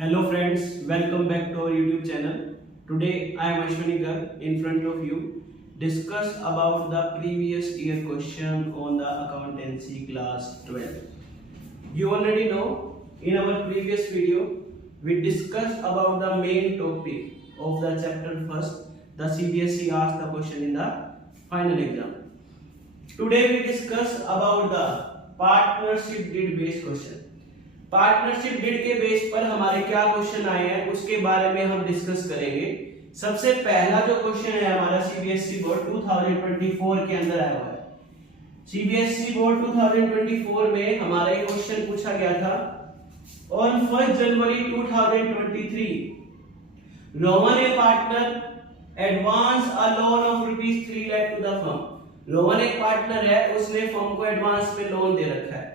Hello friends, welcome back to our YouTube channel. Today I am Ashwani Garg in front of you discuss about the previous year question on the accountancy class 12. You already know in our previous video we discussed about the main topic of the chapter first. The CBSE asked the question in the final exam. Today we discuss about the partnership deed based question. Partnership deed के base पर हमारे क्या question आए हैं उसके बारे में हम डिस्कस करेंगे। सबसे पहला जो क्वेश्चन है हमारा सीबीएसई बोर्ड 2024 के अंदर आया हुआ है। सीबीएसई बोर्ड 2024 में हमारा एक क्वेश्चन पूछा गया था। On 1 January 2023 Rohan a partner advance a loan of ₹3 lakh to the firm. Rohan एक पार्टनर है, उसने फर्म को एडवांस में लोन दे रखा है।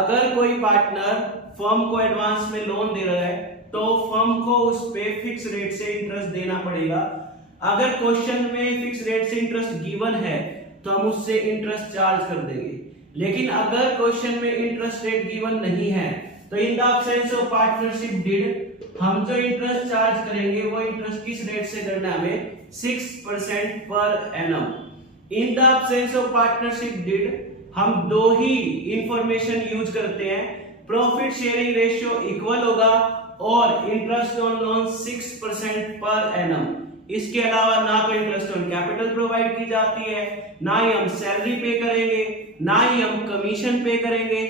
अगर कोई पार्टनर फर्म को एडवांस में लोन दे रहा है तो फर्म को उस पे फिक्स रेट से इंटरेस्ट देना पड़ेगा। अगर क्वेश्चन में फिक्स रेट से इंटरेस्ट गिवन है तो हम उससे इंटरेस्ट चार्ज कर देंगे, लेकिन अगर क्वेश्चन में इंटरेस्ट रेट गिवन नहीं है तो in the absence of partnership deed हम जो इंटरेस्ट चार्ज करेंगे वो इंटरेस्ट किस रेट से करना है हमें 6% per annum. In the absence of partnership deed हम दो ही इंफॉर्मेशन यूज करते हैं, प्रॉफिट शेयरिंग रेशियो इक्वल होगा और interest on loan 6% per annum. इसके अलावा ना तो इंटरेस्ट ऑन कैपिटल प्रोवाइड की जाती है, ना ही हम सैलरी पे करेंगे, ना ही हम कमीशन पे करेंगे।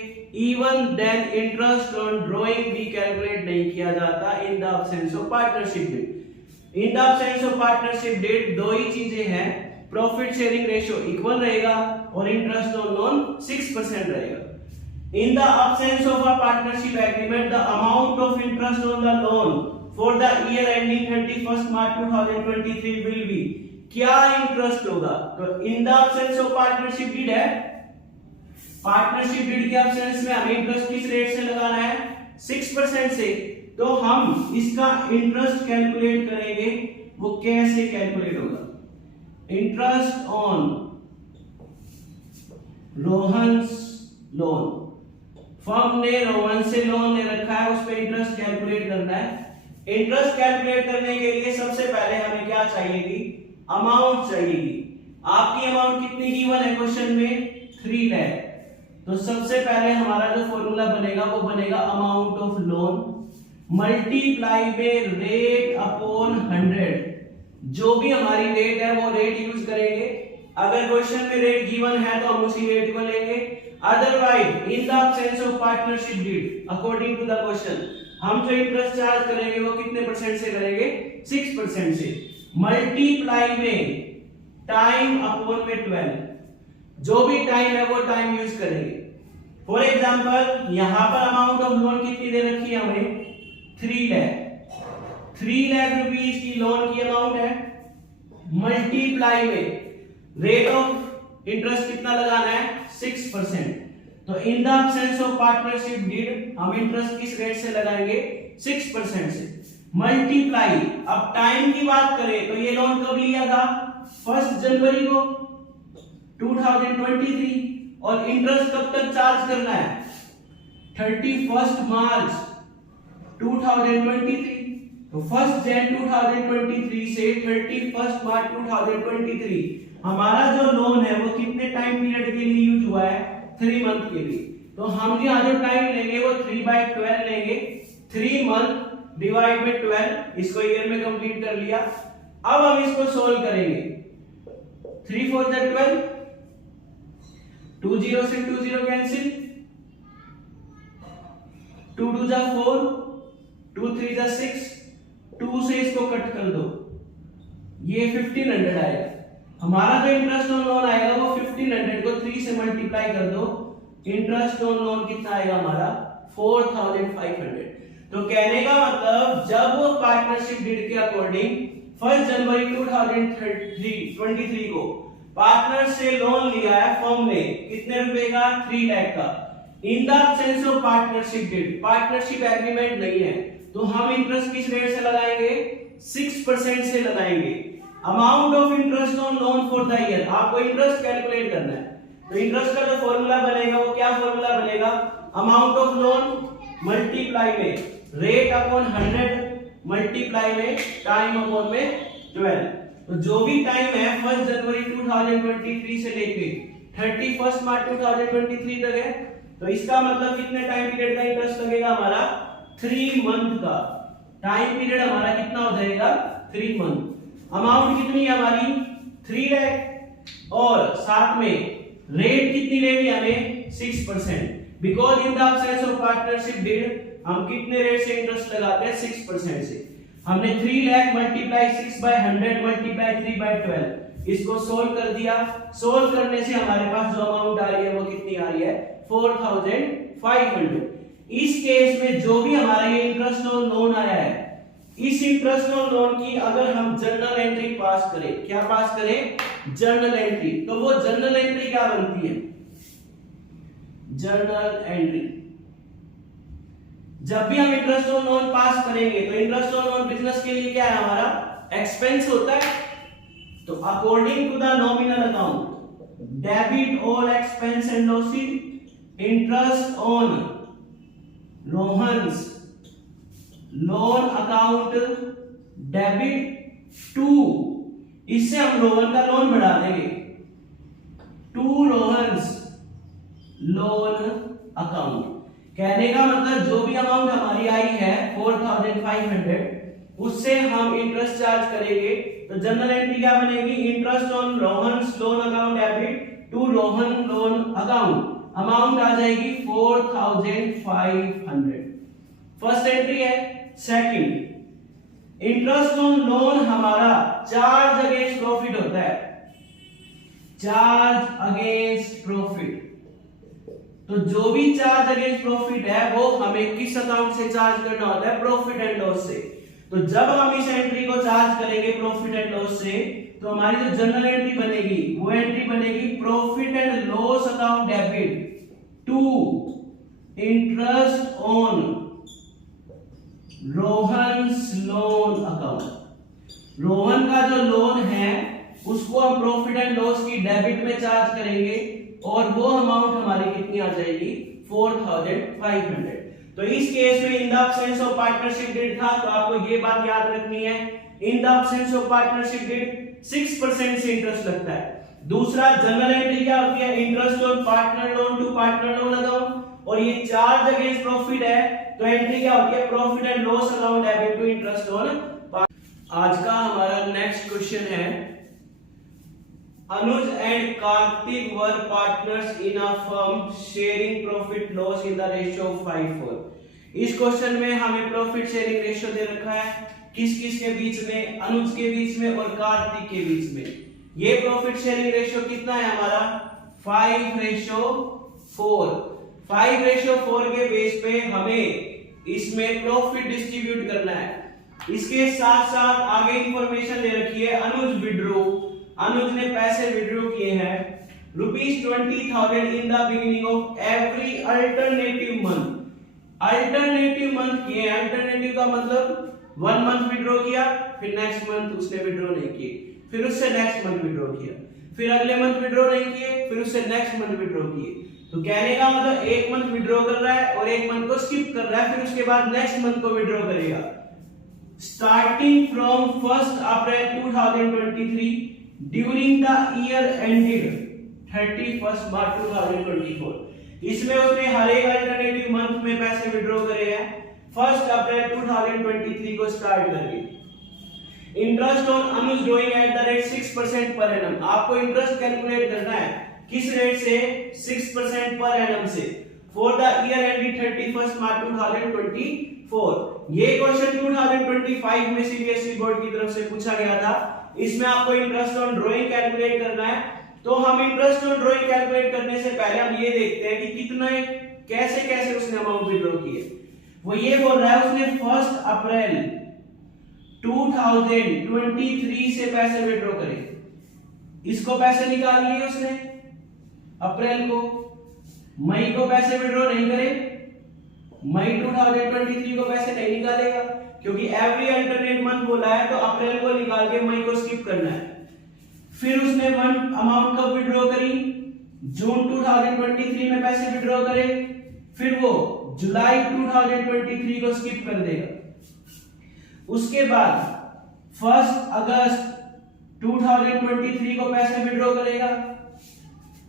Even then interest on drawing भी कैलकुलेट नहीं किया जाता in the absence of partnership deed. In the absence of partnership deed दो ही चीजें हैं, प्रॉफिट शेयरिंग रेशियो इक्वल रहेगा और इंटरेस्ट ऑन लोन 6% रहेगा। In the absence of a partnership agreement, the amount of interest on the loan for the year ending 31st March 2023 will be, क्या interest होगा? तो in the absence of partnership deed है, partnership deed के absence में हमें interest किस rate से लगाना है 6% से। तो हम इसका इंटरेस्ट कैलकुलेट करेंगे, वो कैसे कैलकुलेट होगा? Interest on Rohan's loan, firm ने रोहन से लोन ले रखा है, उस पे इंटरेस्ट कैलकुलेट करना है। इंटरेस्ट कैलकुलेट करने के लिए सबसे पहले हमें क्या चाहिएगी? अमाउंट चाहिएगी। आपकी अमाउंट कितनी गिवन है क्वेश्चन में? 3 लाख। तो सबसे पहले हमारा जो फॉर्मूला बनेगा वो बनेगा अमाउंट ऑफ लोन मल्टीप्लाई में रेट अपॉन 100। जो भी हमारी रेट है वो रेट यूज करेंगे। अगर क्वेश्चन में रेट गिवन है तो हम उसी रेट को लेंगे, otherwise in the absence of partnership deed according to the question हम जो इंटरेस्ट चार्ज करेंगे वो कितने परसेंट से करेंगे? 6% से। मल्टीप्लाई में टाइम अपॉन में 12, जो भी टाइम है वो टाइम यूज करेंगे। फॉर एग्जांपल यहां पर अमाउंट ऑफ लोन कितनी दे रखी है हमें? 3 लाख। 3 लाख रुपीस की लोन की अमाउंट है, मल्टीप्लाई में रेट ऑफ इंटरेस्ट कितना लगाना है? 6%। तो in the absence of partnership deed हम इंटरेस्ट किस रेट से लगाएंगे? 6% से। मल्टीप्लाई, अब टाइम की बात करें तो ये लोन कब लिया था? 1 जनवरी को 2023, और इंटरेस्ट कब तक चार्ज करना है? 31 मार्च 2023। तो 1 जन 2023 से 31 मार्च 2023 हमारा जो लोन है वो कितने टाइम पीरियड के लिए यूज हुआ है? 3 मंथ के लिए। तो हम यहाँ जो टाइम लेंगे वो 3/12 लेंगे। 3 मंथ डिवाइड में 12, इसको ईयर में कंप्लीट कर लिया। अब हम इसको सोल्व करेंगे। 3 4 12, 2 0 से 2 0 कैंसिल, 2 2 4, 2 3 6, 2 से इसको कट कर दो, ये 1500 आएगा। हमारा जो इंटरेस्ट ऑन लोन आएगा वो 1500 को 3 से मल्टीप्लाई कर दो, इंटरेस्ट ऑन लोन कितना आएगा हमारा? 4500। तो कहने का मतलब जब पार्टनरशिप डीड के अकॉर्डिंग 1 जनवरी 2023 को पार्टनर से लोन लिया है फर्म ने, कितने रुपए का? 3 लाख का। In the absence of partnership deed, partnership agreement नहीं है, तो हम इंटरेस्ट किस रेट से लगाएंगे? 6% से लगाएंगे। Amount of interest on loan for the year, आपको इंटरेस्ट कैलकुलेट करना है। तो इंटरेस्ट का जो फॉर्मूला बनेगा वो क्या फॉर्मूला बनेगा? अमाउंट ऑफ लोन मल्टीप्लाई में रेट अपॉन 100 मल्टीप्लाई में टाइम अपॉन में 12। तो जो भी टाइम है 1 जनवरी 2023 से लेके 31 मार्च 2023 तक है, तो इसका मतलब कितने टाइम पीरियड का इंटरेस्ट लगेगा हमारा 3 मंथ का टाइम पीरियड हमारा कितना हो जाएगा 3 मंथ। अमाउंट कितनी है हमारी 3 लाख और साथ में रेट कितनी लेनी हमें 6%। Because in the absence of partnership deed हम कितने रेट से इंटरेस्ट लगाते हैं 6% से। हमने 3 लाख मल्टीप्लाई 6/100 मल्टीप्लाई 3/12 इसको सोल्व कर दिया। सोल्व करने से हमारे पास जो अमाउंट आ रही है वो कितनी आ रही है 4500। इस केस में जो भी हमारा ये इंटरेस्ट ऑन लोन आया है, इस इंटरेस्ट ऑन लोन की अगर हम जर्नल एंट्री पास करें, क्या पास करें जर्नल एंट्री, तो वो जर्नल एंट्री क्या बनती है जर्नल एंट्री। जब भी हम इंटरेस्ट ऑन लोन पास करेंगे तो इंटरेस्ट ऑन लोन बिजनेस के लिए क्या है हमारा एक्सपेंस होता है। तो according to the nominal account debit all expense and losses interest on Rohan's loan account debit to, इससे हम रोहन का लोन बढ़ा देंगे टू रोहन्स लोन अकाउंट। कहने का मतलब जो भी अमाउंट हमारी आई है 4500 उससे हम इंटरेस्ट चार्ज करेंगे। तो जनरल एंट्री क्या बनेगी interest on Rohan's loan account debit to Rohan loan account. Amount आ जाएगी 4500 फर्स्ट एंट्री है। सेकंड इंटरेस्ट ऑन लोन हमारा चार्ज अगेंस्ट प्रॉफिट होता है, चार्ज अगेंस्ट प्रॉफिट। तो जो भी चार्ज अगेंस्ट प्रॉफिट है वो हमें किस अकाउंट से चार्ज करना होता है प्रॉफिट एंड लॉस से। तो जब हम इस एंट्री को चार्ज करेंगे प्रॉफिट एंड लॉस से तो हमारी जो जनरल एंट्री बनेगी वो एंट्री बनेगी profit and loss account debit to interest on Rohan's loan account. Rohan का जो लोन है उसको हम प्रॉफिट एंड लॉस की डेबिट में चार्ज करेंगे और वो अमाउंट हमारी कितनी आ जाएगी 4500। तो इस केस में in the absence of partnership deed था, तो आपको ये बात याद रखनी है in the absence of partnership deed 6% से इंटरेस्ट लगता है। दूसरा जनरल एंट्री क्या होती है interest on partner loan to partner loan account, और ये चार्ज अगेंस्ट प्रॉफिट है तो एंट्री क्या होती है profit and loss account debit to interest on. आज का हमारा नेक्स्ट क्वेश्चन है Anuj and Kartik were partners in a firm sharing profit loss in the ratio of 5:4। इस क्वेश्चन में हमें प्रॉफिट शेयरिंग रेशियो दे रखा है किस किस के बीच में, अनुज के बीच में और कार्तिक के बीच में। ये प्रॉफिट शेयरिंग रेशियो कितना है हमारा 5:4। 5:4 के बेस पे हमें इसमें प्रॉफिट डिस्ट्रीब्यूट करना है। इसके साथ साथ आगे इंफॉर्मेशन दे रखी है अनुज विड्रॉ, अनुज ने पैसे विड्रॉ किए हैं ₹20,000 in the beginning of every alternative month. Alternative month किए, अल्टरनेटिव का मतलब 1 मंथ विड्रॉ किया फिर नेक्स्ट मंथ उसने विड्रॉ नहीं किए, फिर उससे नेक्स्ट मंथ विड्रॉ किया, फिर अगले मंथ विड्रॉ नहीं किए, फिर उससे नेक्स्ट मंथ विड्रॉ किए। तो कहने का मतलब 1 मंथ विड्रॉ कर रहा है और 1 मंथ को स्किप कर रहा है, फिर उसके बाद नेक्स्ट मंथ को विड्रॉ करेगा। Starting from 1 April 2023 during the year ended 31 मार्च 2024। इसमें उसने हर एक अल्टरनेटिव मंथ में पैसे विड्रॉ करे हैं 1 अप्रैल 2023 को स्टार्ट करके। Interest on Anuj drawing at the rate 6% per annum. आपको इंटरेस्ट कैलकुलेट करना है किस रेट से 6% पर एनम से फॉर द ईयर एंडेड 31 मार्च 2024। ये क्वेश्चन 2025 में सीबीएसई बोर्ड की तरफ से पूछा गया था। इसमें आपको इंटरेस्ट ऑन ड्रॉइंग कैलकुलेट करना है। तो हम इंटरेस्ट ऑन ड्रॉइंग कैलकुलेट करने से पहले हम ये देखते हैं कि कितने कैसे कैसे उसने अमाउंट विड्रॉ किए। वो ये बोल रहा है उसने 1 अप्रैल 2023 से पैसे विड्रॉ करे। इसको पैसे निकाल लिए उसने अप्रैल को, मई को पैसे विड्रॉ नहीं करे, मई 2023 को पैसे नहीं निकालेगा क्योंकि एवरी अल्टरनेट मंथ बोला है, तो अप्रैल को निकाल के मई को स्किप करना है। फिर उसने मंथ अमाउंट कब विड्रॉ करी, जून 2023 में पैसे विड्रॉ करे, फिर वो जुलाई 2023 को स्किप कर देगा। उसके बाद 1 अगस्त 2023 को पैसे विड्रॉ करेगा।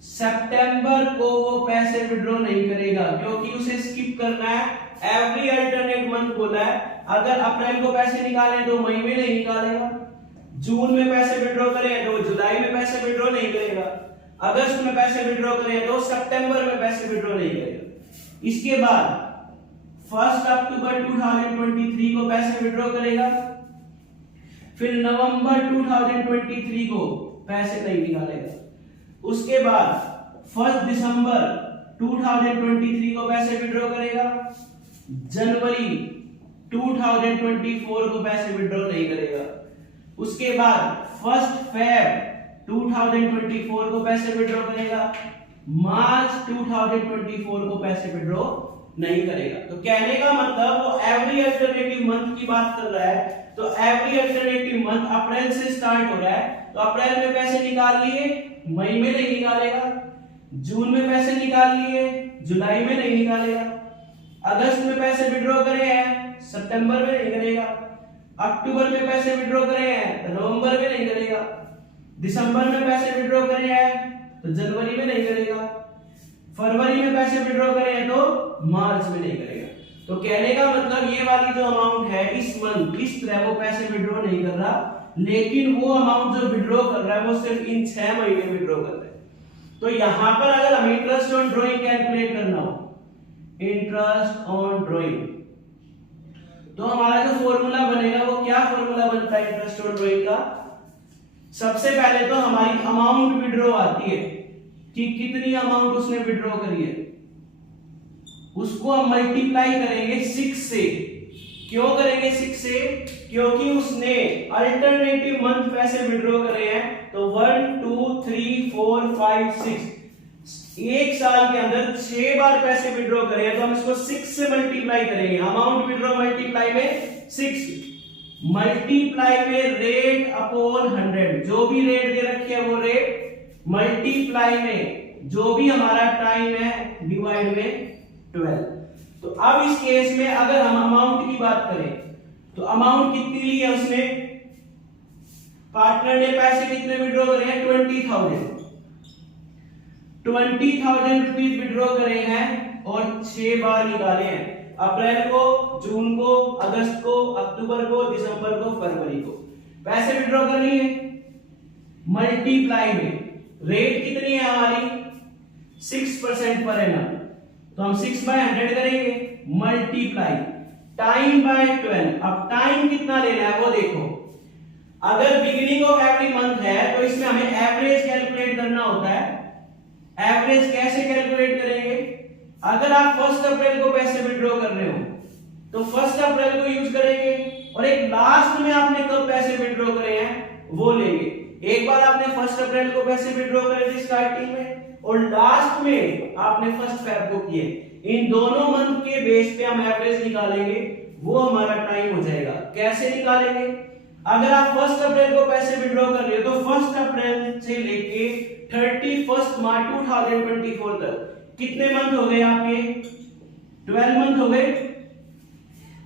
सितंबर को वो पैसे विड्रॉ नहीं करेगा क्योंकि उसे स्किप करना है। एवरी अल्टरनेट मंथ बोला है। अगर अप्रैल को पैसे निकाले तो मई में नहीं निकालेगा, जून में पैसे विड्रॉ करें तो जुलाई में पैसे विड्रॉ नहीं करेगा, अगस्त में पैसे विड्रॉ करें तो सितंबर में पैसे विड्रॉ नहीं करेगा। इसके बाद 1 अक्टूबर 2023 को पैसे विड्रॉ करेगा, फिर नवंबर 2023 को पैसे नहीं निकालेगा। उसके बाद 1 दिसंबर 2023 को पैसे विड्रॉ करेगा, जनवरी 2024 को पैसे विड्रॉ नहीं करेगा। उसके बाद 1 फरवरी 2024 को पैसे विड्रॉ करेगा, मार्च 2024 को पैसे विड्रॉ नहीं करेगा। तो कहने का मतलब वो एवरी अल्टरनेटिव मंथ की बात कर रहा है। तो एवरी अल्टरनेटिव मंथ अप्रैल से स्टार्ट हो रहा है, तो अप्रैल में पैसे निकाल लिए, मई में नहीं निकालेगा, जून में पैसे निकाल लिए, जुलाई में नहीं निकालेगा, अगस्त में पैसे विड्रॉ करे हैं, सितंबर में नहीं करेगा, अक्टूबर में पैसे विड्रॉ करे हैं तो नवंबर में नहीं करेगा, दिसंबर में पैसे विड्रॉ करे हैं तो जनवरी में नहीं करेगा, फरवरी में पैसे विड्रॉ करे हैं तो मार्च में नहीं करेगा। तो कहने का मतलब ये वाली जो अमाउंट है इस मंथ इस तरह वो पैसे विड्रॉ नहीं कर रहा, लेकिन वो अमाउंट जो विड्रॉ कर रहा है वो सिर्फ इन 6 महीने विड्रॉ कर रहा है। तो यहां पर अगर हम इंटरेस्ट ऑन ड्राइंग कैलकुलेट करना हो, इंटरेस्ट ऑन ड्राइंग, तो हमारा जो फॉर्मूला बनेगा वो क्या फॉर्मूला बनता है इंटरेस्ट ऑन ड्राइंग का? सबसे पहले तो हमारी अमाउंट विड्रॉ आती है कि कितनी अमाउंट उसने विड्रॉ करी है, उसको हम मल्टीप्लाई करेंगे 6 से। क्यों करेंगे 6 से? क्योंकि उसने अल्टरनेटिव मंथ पैसे विड्रॉ करे हैं, तो 1 2 3 4 5 6 एक साल के अंदर 6 बार पैसे विड्रॉ करे हैं, तो हम इसको 6 से मल्टीप्लाई करेंगे। अमाउंट विड्रॉ मल्टीप्लाई में 6 मल्टीप्लाई में रेट अपॉन 100, जो भी रेट दे रखी है वो रेट, मल्टीप्लाई में जो भी हमारा टाइम है डिवाइड में 12। तो अब इस केस में अगर हम अमाउंट की बात करें तो अमाउंट कितनी ली है उसने? पार्टनर ने पैसे कितने विड्रॉ करे हैं? 20,000 रुपीज विड्रॉ करे हैं और 6 बार निकाले हैं, अप्रैल को, जून को, अगस्त को, अक्टूबर को, दिसंबर को, फरवरी को पैसे विड्रॉ कर लिए। मल्टीप्लाई में रेट कितनी है हमारी? 6% पर एनम, तो हम 6/100 करेंगे, मल्टीप्लाई टाइम बाय 12। अब टाइम कितना लेना है वो देखो। अगर बिगिनिंग ऑफ एवरी मंथ है तो इसमें हमें एवरेज कैलकुलेट करना होता है। एवरेज कैसे कैलकुलेट करेंगे? अगर आप 1 अप्रैल को पैसे विड्रॉ कर रहे हो तो 1 अप्रैल को यूज करेंगे, और एक लास्ट में आपने कब पैसे विड्रॉ करे हैं वो लेंगे। एक बार आपने 1 अप्रैल को पैसे विड्रॉ करे थे स्टार्टिंग में, और लास्ट में आपने 1 फरवरी को किए। इन दोनों मंथ के बेस पे हम एवरेज निकालेंगे, वो हमारा टाइम हो जाएगा। कैसे निकालेंगे? अगर आप 1 अप्रैल को पैसे विड्रॉ कर रहे हो तो 1 अप्रैल से लेके 31 मार्च 2024 तक कितने मंथ हो गए आपके? 12 मंथ हो गए।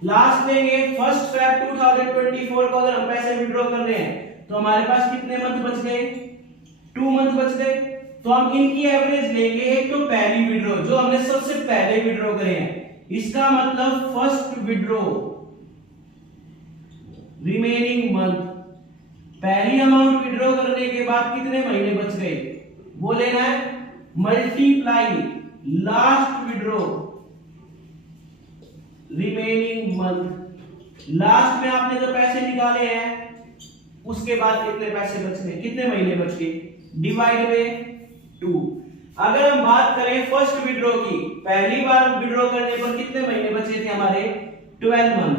लास्ट लेंगे 1 फरवरी 2024 को, अगर हम पैसे विड्रॉ कर रहे हैं तो हमारे पास कितने मंथ बच गए? 2 मंथ बच गए। तो हम इनकी एवरेज लेंगे। एक तो पहली विड्रॉ जो हमने सबसे पहले विड्रॉ करे हैं, इसका मतलब फर्स्ट विड्रॉ रिमेनिंग मंथ। पहली अमाउंट विड्रॉ करने के बाद कितने महीने बच गए वो लेना है, multiply last withdraw remaining month. Last में आपने जो पैसे निकाले हैं उसके बाद कितने पैसे बच गए, कितने महीने बच गए, डिवाइड में 2। अगर हम बात करें फर्स्ट विड्रॉ की, पहली बार विड्रॉ करने पर कितने महीने बचे थे हमारे? 12 मंथ।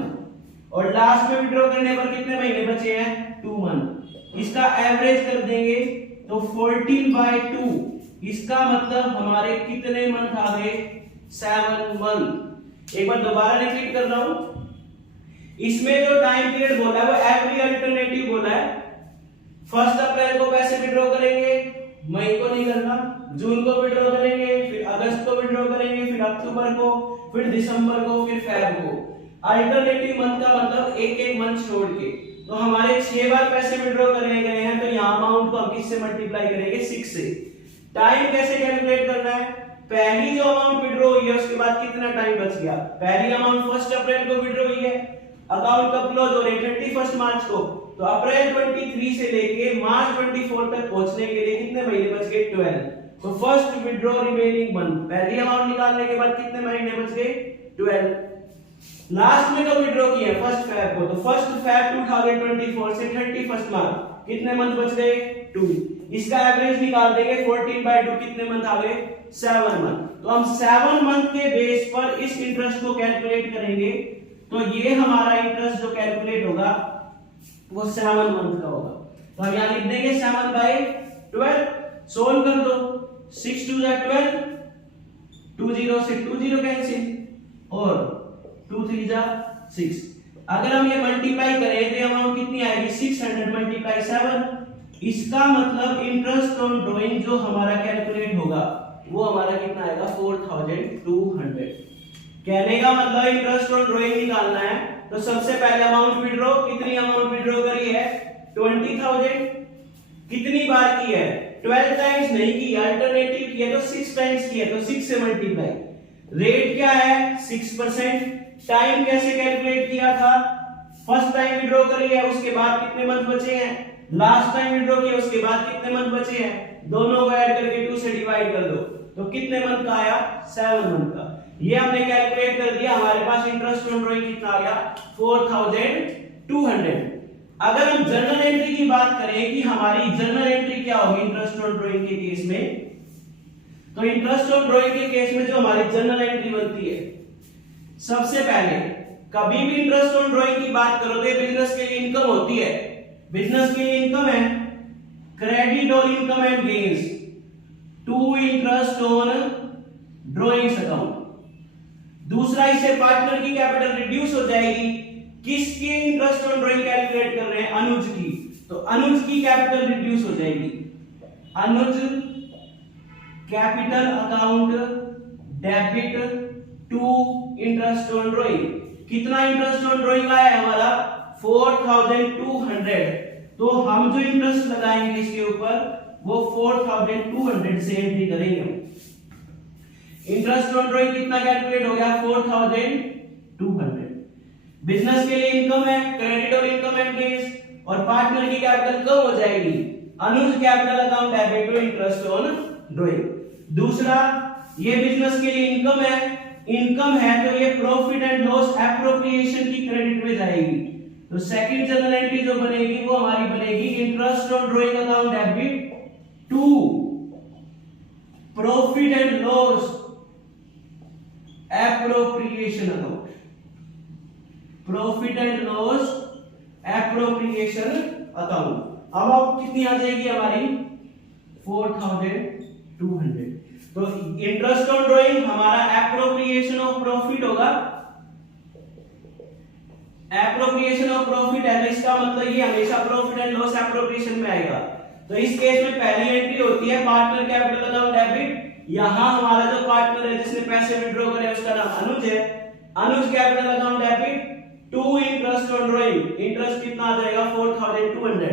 और लास्ट में विड्रॉ करने पर कितने महीने बचे हैं? 2 मंथ। इसका एवरेज कर देंगे तो 14/2। इसका मतलब हमारे कितने मंथ आ गए? 7 मंथ। एक बार दोबारा रिपीट कर रहा हूं, इसमें जो टाइम पीरियड बोला है वो एवरी अल्टरनेटिव बोला है। 1 अप्रैल को पैसे विड्रॉ करेंगे, मई को नहीं करना, जून को विड्रॉ करेंगे, फिर अगस्त को विड्रॉ करेंगे, फिर अक्टूबर को, फिर दिसंबर को, फिर फेब को। अल्टरनेटिव मंथ का मतलब एक एक मंथ छोड़ के। तो हमारे 6 बार पैसे विड्रॉ करे गए हैं, तो यहाँ अमाउंट को हम किससे मल्टीप्लाई करेंगे? 6 से। टाइम कैसे कैलकुलेट करना है? पहली जो अमाउंट विड्रॉ हुई है उसके बाद कितना टाइम बच गया? पहली अमाउंट 1 अप्रैल को विड्रॉ हुई है, अकाउंट कब क्लोज हो रही है? 31 मार्च को। तो अप्रैल 23 से लेके मार्च 24 तक पहुंचने के लिए कितने महीने बच गए? 12। तो फर्स्ट विड्रॉ रिमेनिंग मंथ, पहली अमाउंट निकालने के बाद कितने महीने बच गए? 12। लास्ट में कब विड्रॉ किया? 1 फेब को। तो 1 फेब 2024 से 31 मार्च कितने मंथ बच गए? 2। इसका एवरेज निकाल देंगे, 14/2 कितने मंथ आ गए? 7 मंथ। तो हम 7 मंथ के बेस पर इस इंटरेस्ट को कैलकुलेट करेंगे। तो ये हमारा इंटरेस्ट जो कैलकुलेट होगा वो 7 मंथ का होगा। तो हम यहां लिख देंगे 7/12। सोल्व कर दो, 6 2 12, 2 0 से 2 0 कैंसिल और 2 3 6। अगर हम ये मल्टीप्लाई करें तो अमाउंट कितनी आएगी? 600 मल्टीप्लाई 7। इसका मतलब इंटरेस्ट ऑन ड्राइंग जो हमारा कैलकुलेट होगा वो हमारा कितना आएगा? 4200। कहने का मतलब इंटरेस्ट ऑन ड्राइंग निकालना है तो सबसे पहले अमाउंट विड्रॉ, कितनी अमाउंट विड्रॉ करी है? 20,000। कितनी बार की है? 12 टाइम्स नहीं की, अल्टरनेटिव की है तो 6 टाइम्स की है, तो 6 से मल्टीप्लाई। रेट क्या है? 6%। टाइम कैसे कैलकुलेट किया था? फर्स्ट टाइम विड्रॉ करी है उसके बाद कितने मंथ बचे हैं? लास्ट टाइम विड्रॉ किया उसके बाद कितने मंथ बचे हैं? दोनों को ऐड करके 2 से डिवाइड कर दो, तो कितने मंथ का आया? 7 मंथ का। ये हमने कैलकुलेट कर दिया, हमारे पास इंटरेस्ट ऑन ड्राइंग कितना आ गया? 4200। अगर हम जर्नल एंट्री की बात करें कि हमारी जर्नल एंट्री क्या होगी इंटरेस्ट ऑन ड्राइंग के केस में, तो इंटरेस्ट ऑन ड्राइंग के केस में जो हमारी जर्नल एंट्री बनती है, सबसे पहले कभी भी इंटरेस्ट ऑन ड्राइंग की बात करो तो ये बिजनेस के लिए इनकम होती है। बिजनेस के लिए इनकम है क्रेडिट और income and gains to interest on drawings account. दूसरा, इससे पार्टनर की कैपिटल रिड्यूस हो जाएगी। किसके इंटरेस्ट ऑन ड्राइंग कैलकुलेट कर रहे हैं? अनुज की। तो अनुज की कैपिटल रिड्यूस हो जाएगी। Anuj capital account debit to interest on drawing. कितना इंटरेस्ट ऑन ड्राइंग आया है हमारा? 4200। तो हम जो इंटरेस्ट लगाएंगे इसके ऊपर वो 4200 से एंट्री करेंगे। इंटरेस्ट ऑन ड्राइंग कितना कैलकुलेट हो गया? 4200। बिजनेस के लिए इनकम है क्रेडिट और इनकम एंड गेन्स, और पार्टनर की कैपिटल कम हो जाएगी। Anuj capital account debit to interest on drawing. दूसरा, ये बिजनेस के लिए इनकम है तो ये प्रॉफिट एंड लॉस एप्रोप्रिएशन की क्रेडिट में जाएगी। तो सेकंड जर्नल एंट्री जो बनेगी वो हमारी बनेगी interest on drawing account debit to profit and loss appropriation account. Profit and loss appropriation account. अब आप कितनी आ जाएगी हमारी? 4200। तो इंटरेस्ट ऑन ड्राइंग हमारा एप्रोप्रिएशन ऑफ प्रॉफिट होगा। एप्रोप्रिएशन ऑफ प्रॉफिट है तो इसका मतलब ये हमेशा प्रॉफिट एंड लॉस एप्रोप्रिएशन में आएगा। तो इस केस में पहली एंट्री होती है पार्टनर कैपिटल अकाउंट डेबिट। यहां हमारा जो पार्टनर है जिसने पैसे विड्रॉ करे उसका नाम अनुज है। Anuj capital account debit to interest on drawing. Interest कितना आ जाएगा? 4200।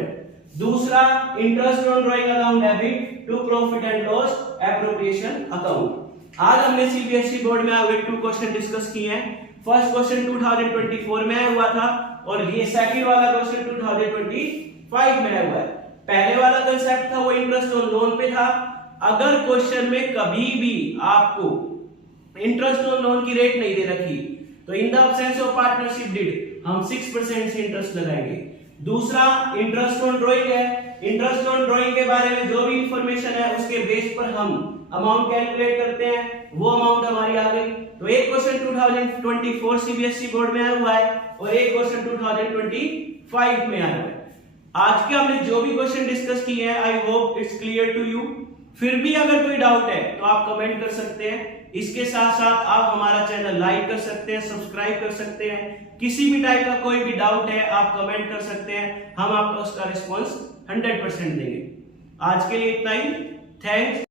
दूसरा, interest on drawing account debit to profit and loss appropriation account. आज हमने सीबीएसई बोर्ड में आगे 2 क्वेश्चन डिस्कस किए हैं। फर्स्ट क्वेश्चन 2024 में आया हुआ था और ये सेकंड वाला क्वेश्चन 2025 में आया हुआ है। पहले वाला कांसेप्ट था वो इंटरेस्ट ऑन लोन पे था। अगर क्वेश्चन में कभी भी आपको इंटरेस्ट ऑन लोन की रेट नहीं दे रखी तो in the absence of partnership deed हम 6% से इंटरेस्ट लगाएंगे। दूसरा, इंटरेस्ट ऑन ड्राइंग है। इंटरेस्ट ऑन ड्राइंग के बारे में जो भी इंफॉर्मेशन है उसके बेस पर हम अमाउंट कैलकुलेट करते हैं, वो अमाउंट हमारी आ गई। तो एक क्वेश्चन 2024 सीबीएसई बोर्ड में आया हुआ है और एक क्वेश्चन 2025 में आया हुआ है। आज के हमने जो भी क्वेश्चन डिस्कस किए हैं I hope it's clear to you. फिर भी अगर कोई डाउट है तो आप कमेंट कर सकते हैं। इसके साथ साथ आप हमारा चैनल लाइक कर सकते हैं, सब्सक्राइब कर सकते हैं। किसी भी टाइप का कोई भी डाउट है आप कमेंट कर सकते हैं, हम आपको उसका रिस्पॉन्स 100% देंगे। आज के लिए इतना ही। थैंक्स।